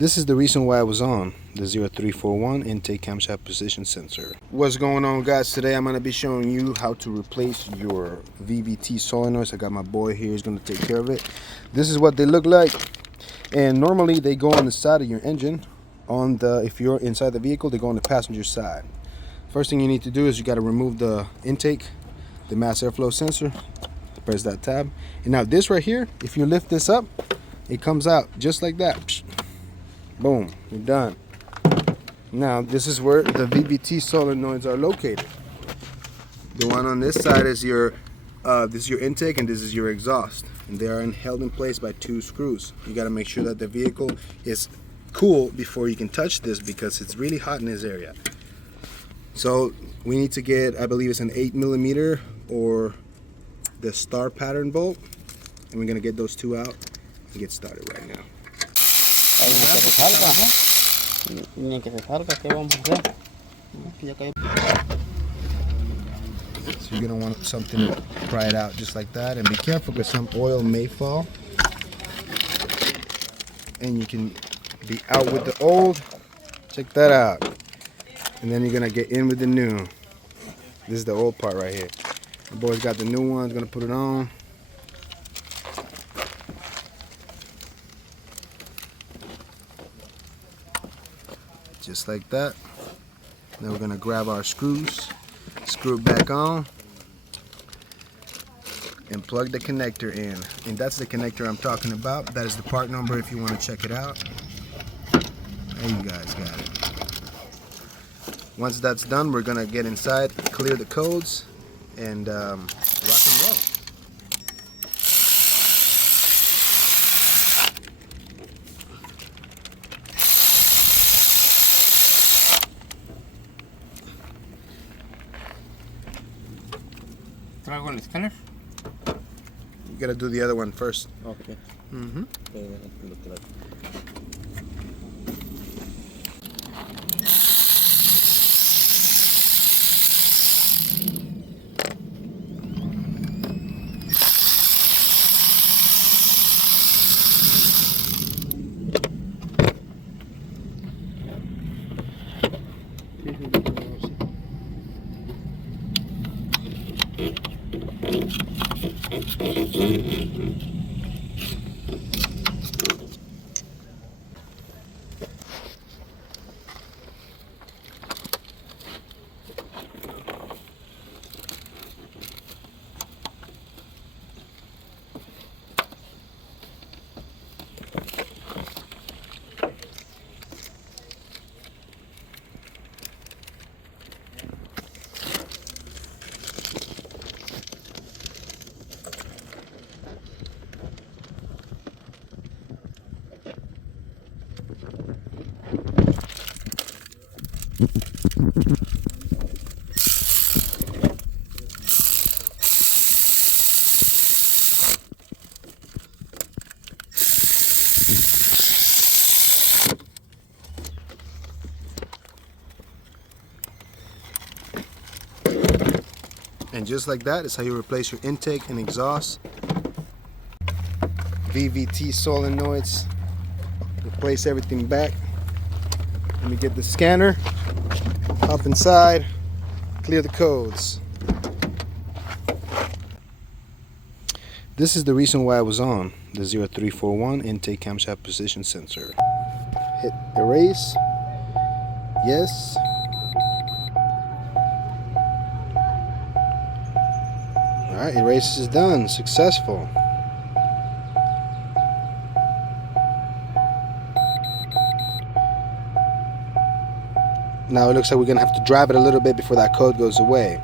This is the reason why I was on the 0341 intake camshaft position sensor. What's going on, guys? Today I'm going to be showing you how to replace your VVT solenoids. I got my boy here, he's going to take care of it. This is what they look like, and normally they go on the side of your engine. If you're inside the vehicle, they go on the passenger side. First thing you need to do is you got to remove the intake, the mass airflow sensor. Press that tab, and now this right here, if you lift this up, it comes out just like that. Boom, you're done. Now this is where the VVT solenoids are located. The one on this side is your intake, and this is your exhaust, and they are held in place by two screws. You got to make sure that the vehicle is cool before you can touch this, because it's really hot in this area. So we need to get, I believe it's an 8mm or the star pattern bolt, and we're gonna get those two out and get started right now. So you're gonna want something to pry it out just like that, and be careful because some oil may fall, and you can be out with the old. Check that out. And then you're gonna get in with the new. This is the old part right here. The boy's got the new one, he's gonna put it on. Just like that. Then we're gonna grab our screws, screw it back on, and plug the connector in. And that's the connector I'm talking about. That is the part number if you want to check it out. There you guys got it. Once that's done, we're gonna get inside, clear the codes, and rock and roll. ¿Traigo el escáner? You gotta do the other one first. Okay. And just like that is how you replace your intake and exhaust. VVT solenoids. Replace everything back. Let me get the scanner. Hop inside. Clear the codes. This is the reason why I was on the 0341 intake camshaft position sensor. Hit erase. Yes. Alright, erase is done. Successful. Now it looks like we're going to have to drive it a little bit before that code goes away.